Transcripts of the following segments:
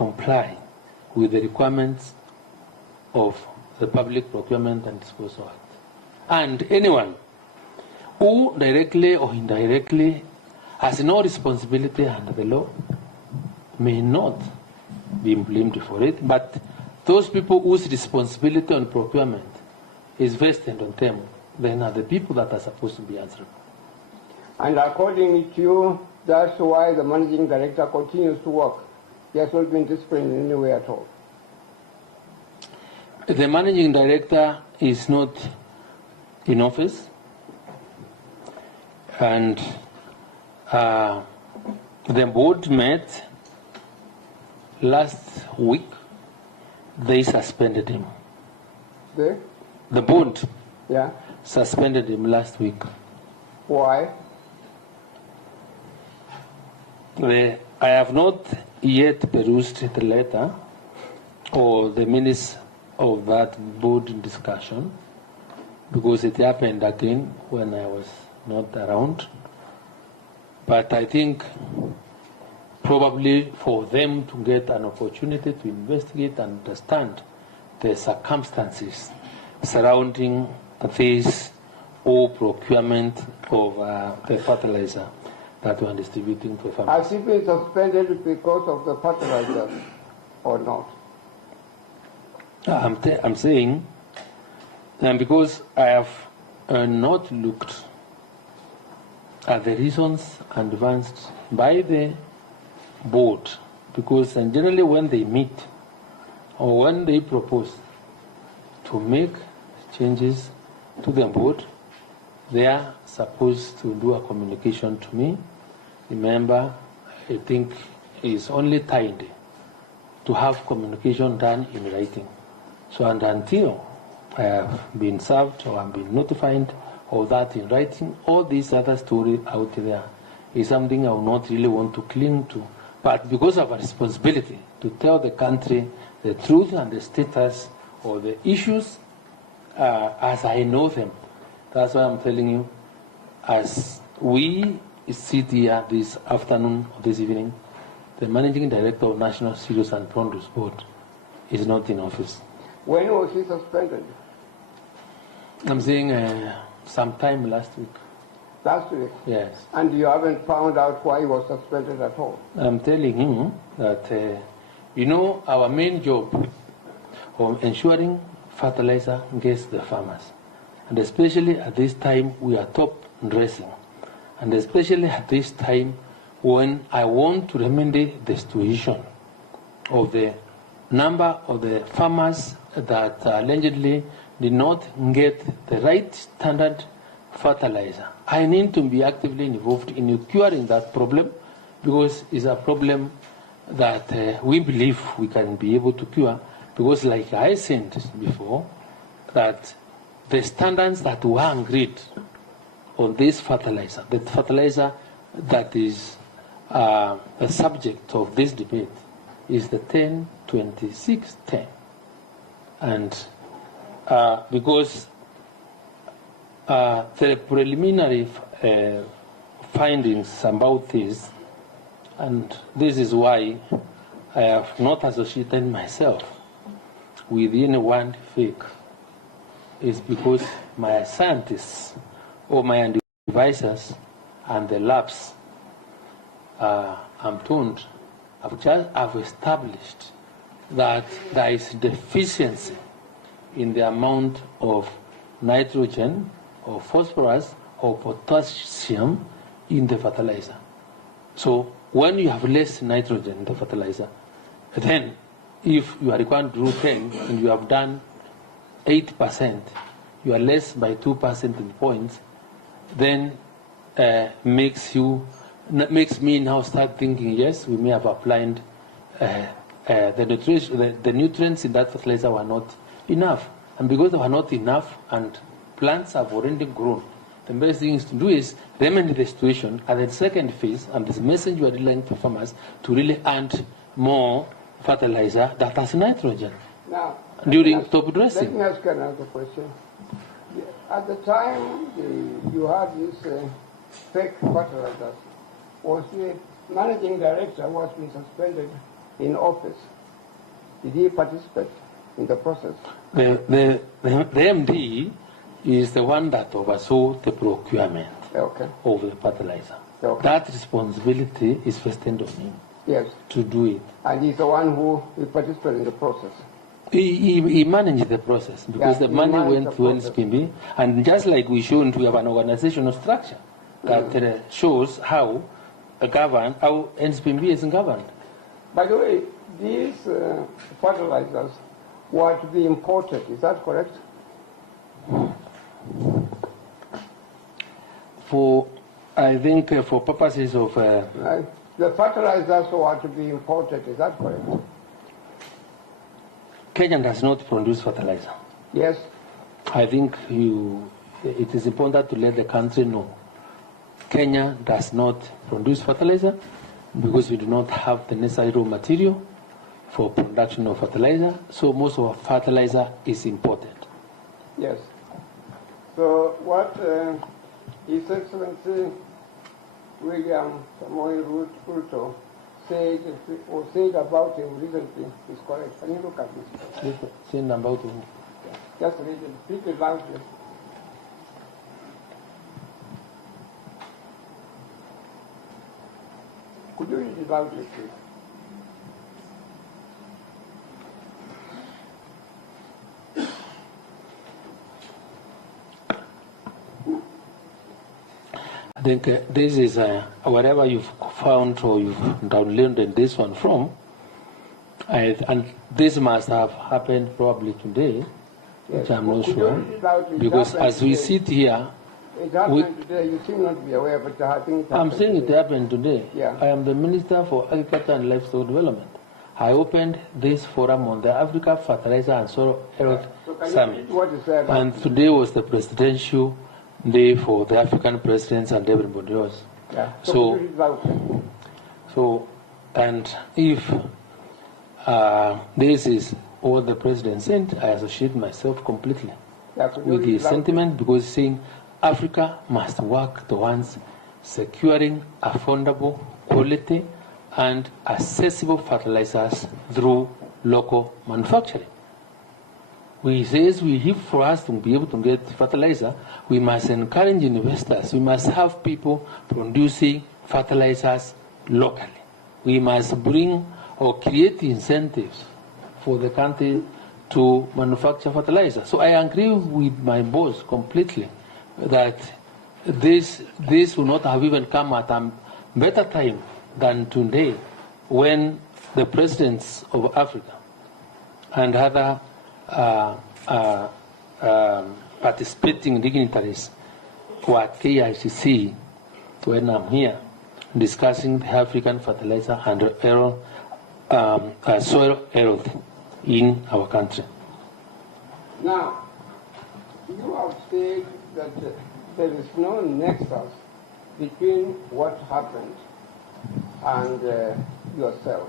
comply with the requirements of the Public Procurement and Disposal Act. And anyone who directly or indirectly has no responsibility under the law may not be blamed for it, but those people whose responsibility on procurement is vested on them, then are the people that are supposed to be answerable. And according to you, that's why the managing director continues to work. He has not been disciplined in any way at all. The managing director is not in office, and the board met last week. They suspended him. The board suspended him last week. Why? I have not yet perused the letter or the minutes of that board discussion, because it happened again when I was not around. But I think probably for them to get an opportunity to investigate and understand the circumstances surrounding this whole procurement of the fertilizer that we are distributing to farmers. Has he been suspended because of the fertilizer or not? I'm saying, because I have not looked at the reasons advanced by the board, because generally when they meet or when they propose to make changes to the board, they are supposed to do a communication to me. Remember, I think it's only tied to have communication done in writing. So and until I have been served or I've been notified of that in writing, all these other stories out there is something I will not really want to cling to. But because of our responsibility to tell the country the truth and the status of the issues as I know them, that's why I'm telling you, as we sit here this afternoon or this evening, the Managing Director of National Cereals and Produce Board is not in office. When was he suspended? I'm saying sometime last week. Last week? Yes. And you haven't found out why he was suspended at all? I'm telling him that, our main job of ensuring fertilizer gets the farmers. And especially at this time, we are top dressing. And especially at this time, when I want to remedy the situation of the number of the farmers that allegedly did not get the right standard fertilizer. I need to be actively involved in curing that problem, because it's a problem that we believe we can be able to cure, because like I said before, that the standards that were agreed on this fertilizer, the fertilizer that is the subject of this debate, is the 10-26-10. And because the preliminary findings about this, and this is why I have not associated myself with anyone fake, is because my scientists or my advisors and the labs, I'm told, have established that there is deficiency in the amount of nitrogen or phosphorus or potassium in the fertilizer. So when you have less nitrogen in the fertilizer, then if you are required to do 10 and you have done 8%, you are less by 2 percentage points, then makes me now start thinking, yes, we may have applied the nutrients in that fertilizer were not enough. And because they were not enough and plants have already grown, the best thing is to do is remedy the situation at the second phase, and this message you are relying to farmers to really add more fertilizer that has nitrogen during top dressing. Let me ask another question. At the time you had this fake fertilizers, was the managing director was being suspended in office, did he participate in the process? The MD is the one that oversaw the procurement of the fertilizer. That responsibility is vested on him. Yes. To do it. And he's the one who participated in the process. He managed the process because the money went to NSPB, and just like we showed, we have an organizational structure that shows how NSPB is governed. By the way, these fertilizers were to be imported, is that correct? I think for purposes of... the fertilizers were to be imported, is that correct? Kenya does not produce fertilizer. Yes. I think it is important to let the country know. Kenya does not produce fertilizer because we do not have the necessary raw material for production of fertilizer, so most of our fertilizer is imported. Yes. So what His Excellency William Samoei Ruto said about him recently is correct. Can you look at this? Saying about him. Just read it. Speak it loudly. Could you read it loudly, please? I think this is wherever you've found or you've downloaded this one from, and this must have happened probably today, which I'm not sure, because as we sit here, it happened today. You seem not to be aware, but I think I'm saying it happened today. Yeah. I am the Minister for Agriculture and Livestock Development. I opened this forum on the Africa Fertilizer and Soil Health Summit, and today was the presidential day for the African presidents and everybody else. Yeah. And if this is what the president said, I associate myself completely with his sentiment, because saying Africa must work towards securing affordable, quality, and accessible fertilizers through local manufacturing. For us to be able to get fertilizer, we must encourage investors. We must have people producing fertilizers locally. We must bring or create incentives for the country to manufacture fertilizer. So I agree with my boss completely that this will not have even come at a better time than today, when the presidents of Africa and other participating dignitaries who are at KICC, when I'm here, discussing the African fertilizer and soil health in our country. Now, you have said that there is no nexus between what happened and yourself.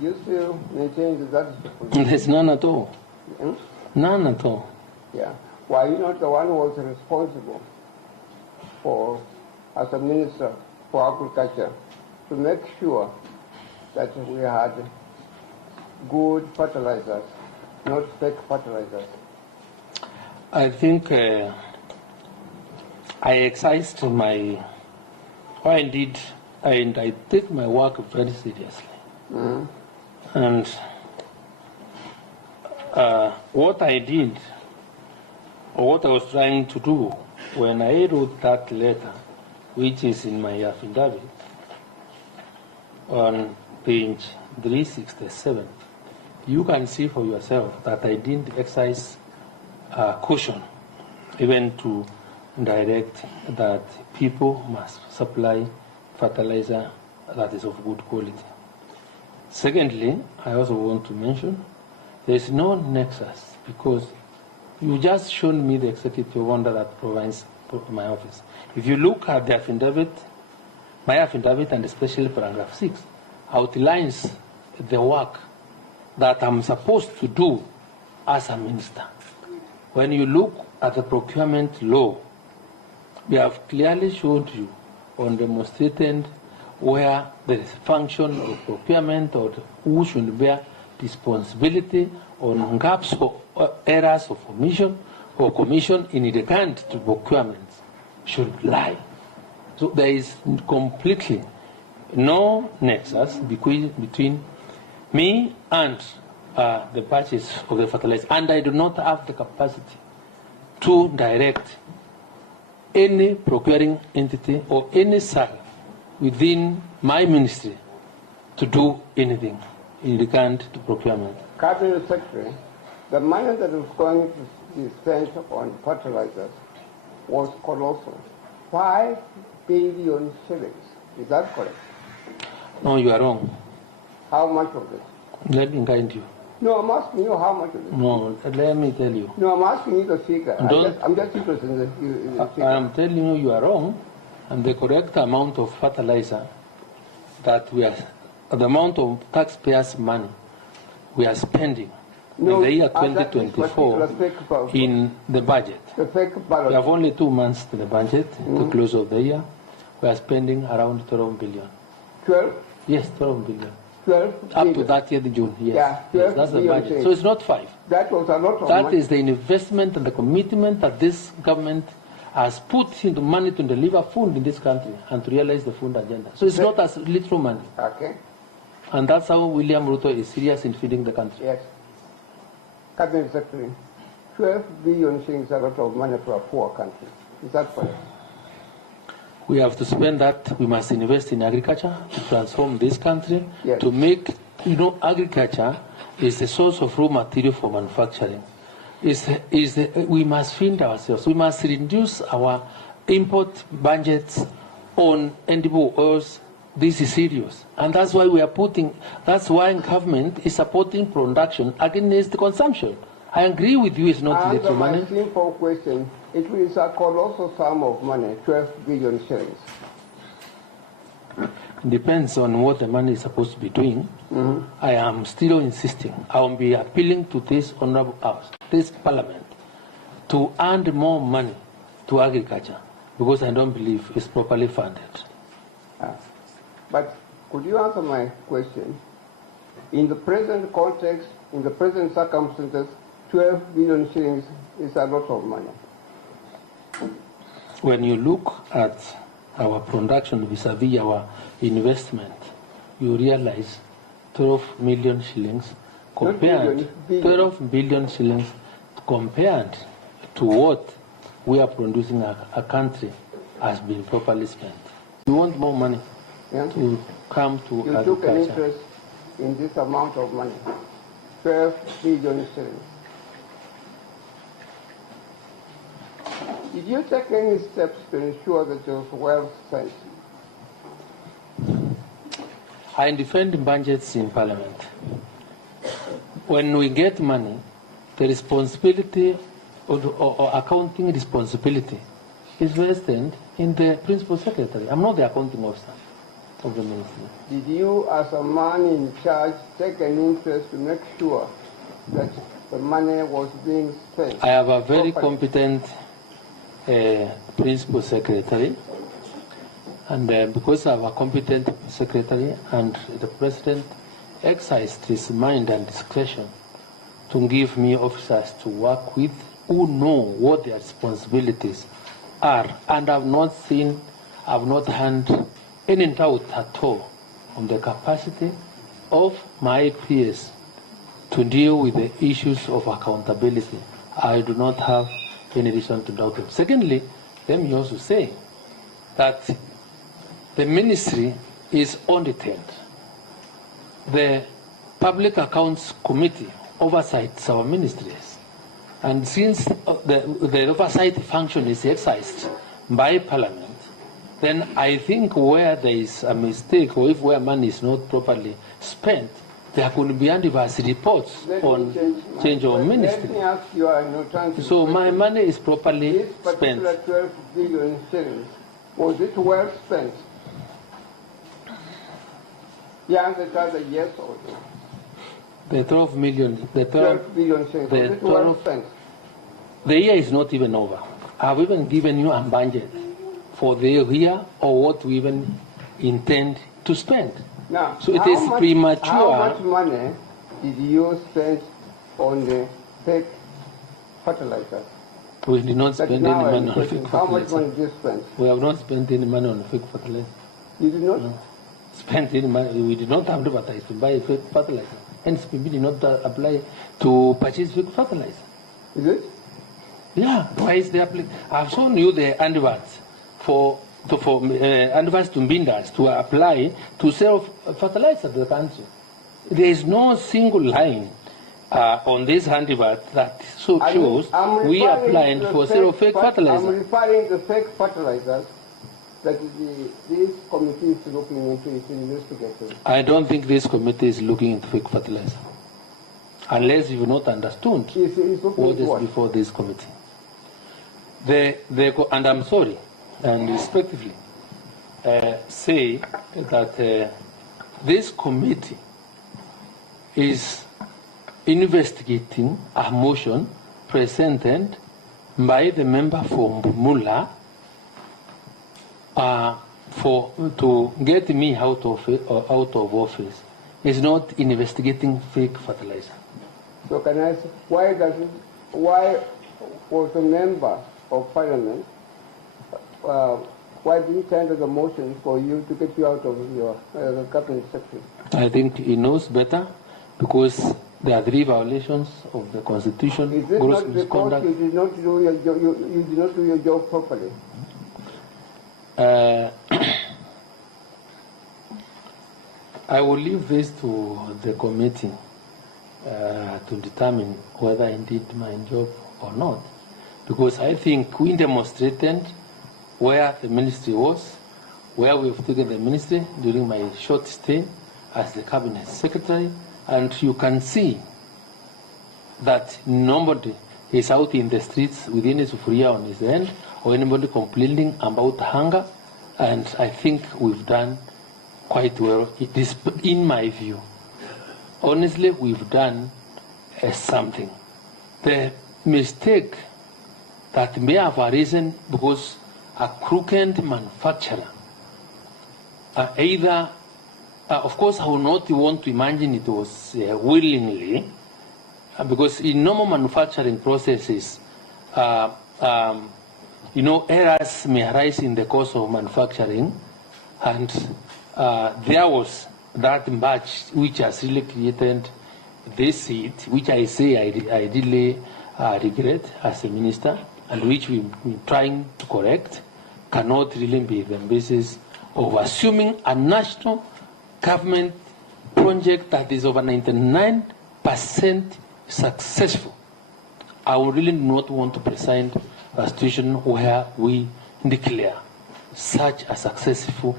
You still maintain that is the position? There's none at all. Hmm? None at all. Yeah. Why you not the one who was responsible for, as a minister for agriculture, to make sure that we had good fertilizers, not fake fertilizers? I think I exercised my, and I take my work very seriously. Mm-hmm. And what I did, or what I was trying to do when I wrote that letter, which is in my affidavit on page 367, you can see for yourself that I didn't exercise caution, even to direct that people must supply fertilizer that is of good quality. Secondly, I also want to mention there is no nexus, because you just shown me the executive order that provides my office. If you look at the affidavit, my affidavit, and especially paragraph 6, outlines the work that I'm supposed to do as a minister. When you look at the procurement law, we have clearly showed you or demonstrated where there is function of procurement or who should bear responsibility on gaps or errors of omission or commission in regard to procurement should lie. So there is completely no nexus between me and the purchase of the fertilizer, and I do not have the capacity to direct any procuring entity or any cell within my ministry to do anything in regard to procurement. Cabinet Secretary, the money that was going to be spent on fertilizers was colossal. 5 billion shillings. Is that correct? No, you are wrong. How much of it? Let me guide you. No, I'm asking you how much of it. No, let me tell you. No, I'm asking you the figure. I'm just interested in the figure. I am telling you, you are wrong, and the correct amount of fertilizer that we are, the amount of taxpayers' money we are spending in the year 2024 in the budget. The fake ballot. We have only 2 months to the budget, the close of the year. We are spending around 12 billion. 12? Yes, 12 billion. 12 Up billion. to 30th June, yes. Yeah, 12 yes, that's the billion budget. change. So it's not 5. That was a lot of money. That is the investment and the commitment that this government has put into money to deliver food in this country and to realize the food agenda. So it's not as little money. Okay. And that's how William Ruto is serious in feeding the country. Yes. Cabinet Secretary, 12 billion shillings is a lot of money for a poor country. Is that correct? We have to spend that. We must invest in agriculture to transform this country, yes. to make, agriculture is the source of raw material for manufacturing. We must feed ourselves. We must reduce our import budgets on edible oils. This is serious. And that's why that's why government is supporting production against the consumption. I agree with you, it's not little money. My simple question, it is a colossal sum of money, 12 billion shillings. It depends on what the money is supposed to be doing. I am still insisting. I will be appealing to this honorable house, this parliament, to add more money to agriculture because I don't believe it's properly funded. But could you answer my question? In the present context, in the present circumstances, 12 billion shillings is a lot of money. When you look at our production vis-a-vis our investment, you realize 12 million shillings compared 12 billion shillings compared to what we are producing a country has been properly spent. You want more money to come to agriculture. You took an interest in this amount of money, 12 billion shillings. Did you take any steps to ensure that it was well spent? I defend budgets in Parliament. When we get money, the responsibility or accounting responsibility is vested in the Principal Secretary. I'm not the accounting officer of the ministry. Did you, as a man in charge, take an interest to make sure that the money was being spent? I have a very competent Principal Secretary, and because I have a competent Secretary and the President exercised his mind and discretion to give me officers to work with who know what their responsibilities are, and I've not had any doubt at all on the capacity of my peers to deal with the issues of accountability. I do not have any reason to doubt them. Secondly, let me also say that the ministry is audited. The Public Accounts Committee oversights our ministries. And since the oversight function is exercised by Parliament, then I think where there is a mistake or if where money is not properly spent, there could be adverse reports on change of ministry. Let me ask you so my money is properly spent. This particular 12 billion shillings, was it well spent? The answer is a yes or no. The 12 million, the 12 billion shillings, was it well spent? The year is not even over. I've even given you a budget for the year or what we even intend to spend. Now, So it is premature. How much money did you spend on the fake fertilizers? We did not spend any money on fake How much fertilizer. money did you spend? We have not spent any money on fake fertilizer. You did not? No. Spent any money. We did not advertise to buy fake fertilizer. Hence, we did not apply to purchase fake fertilizer. Is it? Yeah. Why is the application? I've shown you the adverts for adverts to bidders to apply to sell fertilizer to the country. There is no single line on this advert that shows we applied for sale of fake fertilizer. I'm referring to fake fertilizers that this committee is looking into, is investigating. I don't think this committee is looking into fake fertilizer, unless you've not understood what is before this committee. And I'm sorry, and respectively, say that this committee is investigating a motion presented by the member for Mula to get me out of office. Is not investigating fake fertilizer. So can I ask, why was the member of parliament, why didn't you enter the motion for you to get you out of your cabinet secretary? I think he knows better, because there are 3 violations of the Constitution. Is it gross not misconduct. because you did not do your job, you did not do your job properly? I will leave this to the committee to determine whether I did my job or not, because I think we demonstrated where the ministry was, where we've taken the ministry during my short stay as the cabinet secretary, and you can see that nobody is out in the streets with any sufuria on his hand or anybody complaining about hunger, and I think we've done quite well. It is, in my view, honestly, we've done something. The mistake that may have arisen because a crooked manufacturer, either, of course, I would not want to imagine it was willingly, because in normal manufacturing processes, errors may arise in the course of manufacturing, and there was that batch which has really created this seed, which I say I really regret as a minister, and which we're trying to correct, cannot really be the basis of assuming a national government project that is over 99% successful. I would really not want to present a situation where we declare such a successful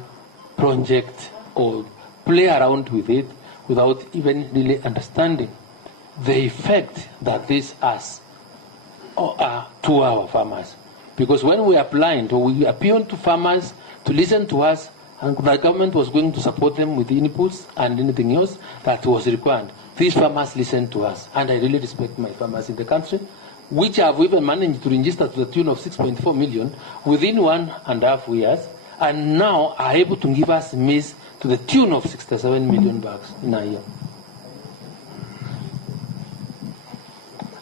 project or play around with it without even really understanding the effect that this has to our farmers. Because when we applied, we appealed to farmers to listen to us, and the government was going to support them with inputs and anything else that was required. These farmers listened to us, and I really respect my farmers in the country, which have even managed to register to the tune of 6.4 million within 1.5 years, and now are able to give us maize to the tune of 67 million bags in a year.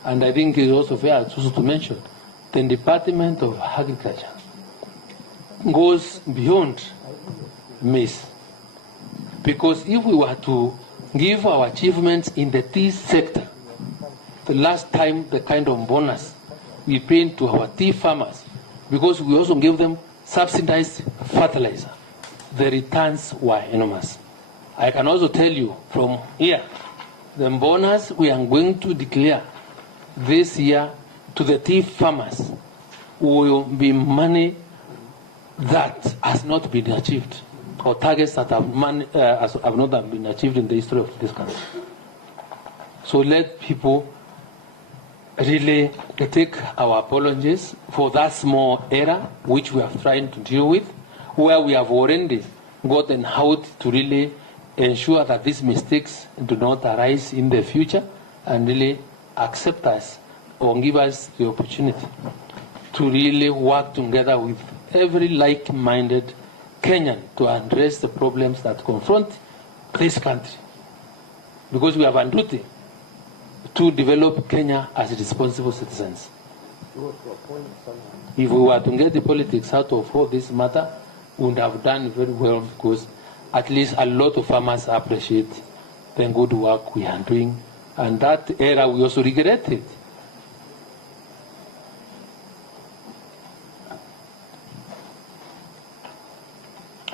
And I think it's also fair also to mention the Department of Agriculture goes beyond maize. Because if we were to give our achievements in the tea sector, the last time the kind of bonus we paid to our tea farmers, because we also gave them subsidized fertilizer, the returns were enormous. I can also tell you from here, the bonus we are going to declare this year to the tea farmers will be money that has not been achieved, or targets that have not been achieved in the history of this country. So let people really take our apologies for that small error which we are trying to deal with, where we have already gotten out to really ensure that these mistakes do not arise in the future, and really accept us or give us the opportunity to really work together with every like-minded Kenyan to address the problems that confront this country, because we have a duty to develop Kenya as responsible citizens. If we were to get the politics out of all this matter, we would have done very well, because at least a lot of farmers appreciate the good work we are doing, and that era we also regret it.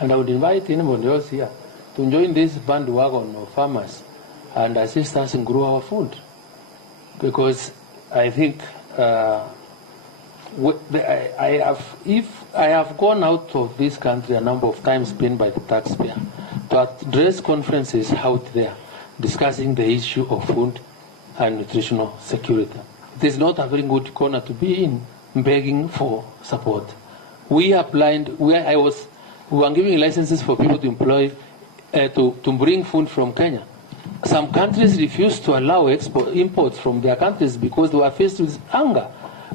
And I would invite anybody else here to join this bandwagon of farmers and assist us in grow our food, because I think if I have gone out of this country a number of times paid by the taxpayer to address conferences out there discussing the issue of food and nutritional security. It is not a very good corner to be in, begging for support. We applied, we were giving licenses for people to employ, to bring food from Kenya. Some countries refused to allow imports from their countries because they were faced with hunger.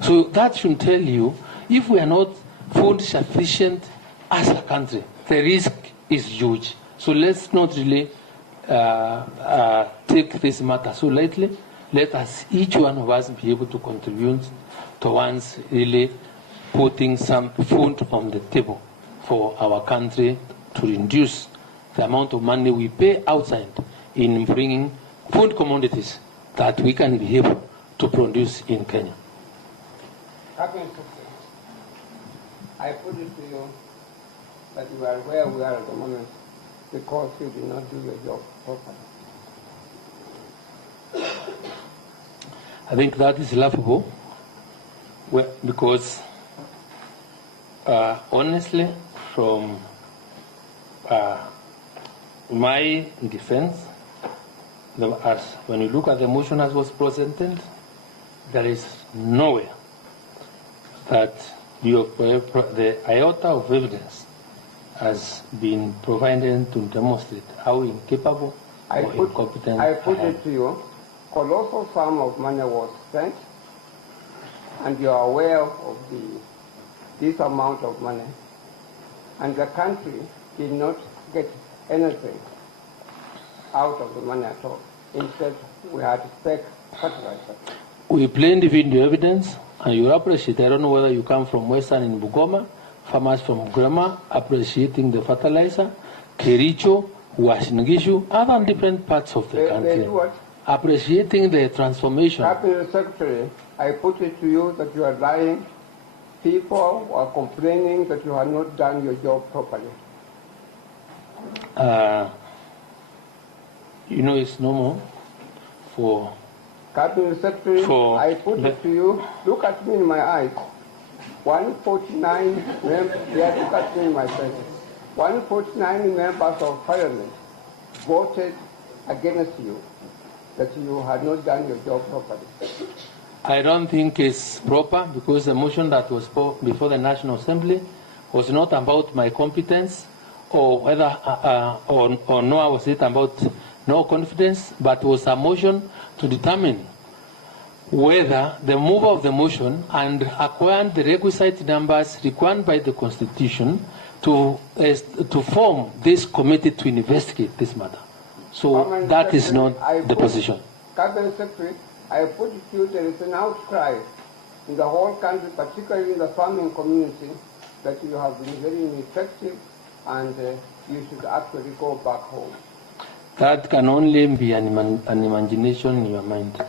So that should tell you, if we are not food sufficient as a country, the risk is huge. So let's not really take this matter so lightly. Let us, each one of us, be able to contribute towards really putting some food on the table for our country to reduce the amount of money we pay outside in bringing food commodities that we can be able to produce in Kenya. I put it to you that you are where we are at the moment because you did not do your job properly. I think that is laughable, because honestly, from my defense, when you look at the motion as was presented, there is nowhere that the iota of evidence has been provided to demonstrate how incapable or incompetent I put it to you, colossal sum of money was spent, and you are aware of this amount of money, and the country did not get anything out of the money at all. Instead, we had to spec fertilizer. We played video evidence, and you appreciate. I don't know whether you come from Western in Bugoma, farmers from Grama appreciating the fertilizer, Kericho, Washingishu, other different parts of the country appreciating the transformation. Cabinet Secretary, I put it to you that you are lying. People are complaining that you have not done your job properly. You know, it's normal for Cabinet Secretary, I put it to you, look at me in my eyes. 149 members, yeah, look at me in my face. 149 members of Parliament voted against you, that you had not done your job properly. I don't think it's proper, because the motion that was before the National Assembly was not about my competence, or whether, or nor was it about no confidence, but was a motion to determine whether the mover of the motion and acquired the requisite numbers required by the Constitution to form this committee to investigate this matter. So that is not the position. Cabinet Secretary, I put it to you, there is an outcry in the whole country, particularly in the farming community, that you have been very ineffective and you should actually go back home. That can only be an imagination in your mind.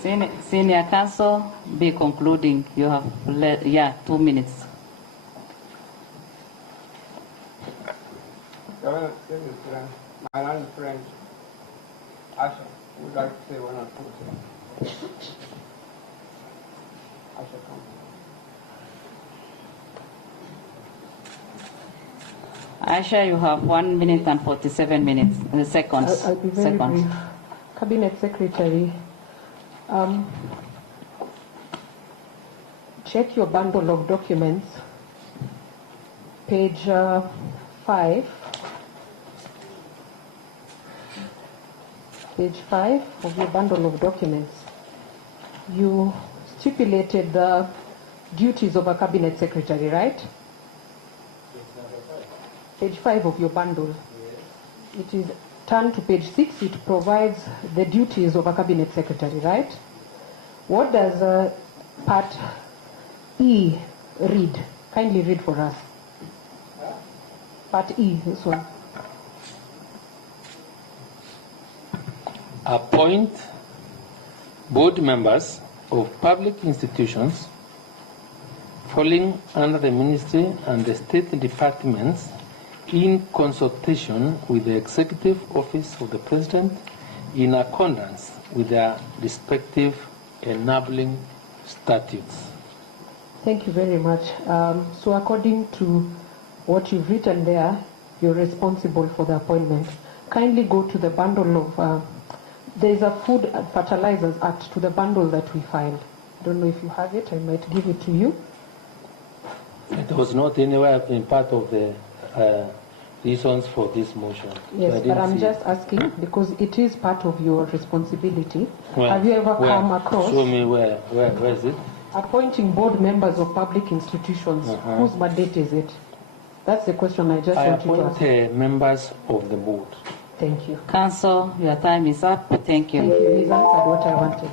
Senior Counsel, be concluding. You have 2 minutes. My learned friend, Asha, would like to say one or two things. Asha, come. Aisha, you have 1 minute and 47 seconds. I'll be very brief. Cabinet Secretary, check your bundle of documents, page 5. Page 5 of your bundle of documents. You stipulated the duties of a Cabinet Secretary, right? page 5 of your bundle. It is turned to page 6. It provides the duties of a cabinet secretary, right? What does part E read? Kindly read for us. Part E, this one. Appoint board members of public institutions falling under the ministry and the state departments in consultation with the executive office of the president in accordance with their respective enabling statutes. Thank you very much. So according to what you've written there, you're responsible for the appointment. Kindly go to the bundle of, there's a Food and Fertilizers Act, to the bundle that we filed. I don't know if you have it, I might give it to you. It was not anywhere in part of the reasons for this motion. Yes, So but I'm see just it. asking because it is part of your responsibility. Well, Have you ever where? come across Show me where is it? appointing board members of public institutions? Whose mandate is it? That's the question I just I want you to ask. appoint members of the board. Thank you. Council, your time is up. Thank you. Thank you. He's answered what I wanted.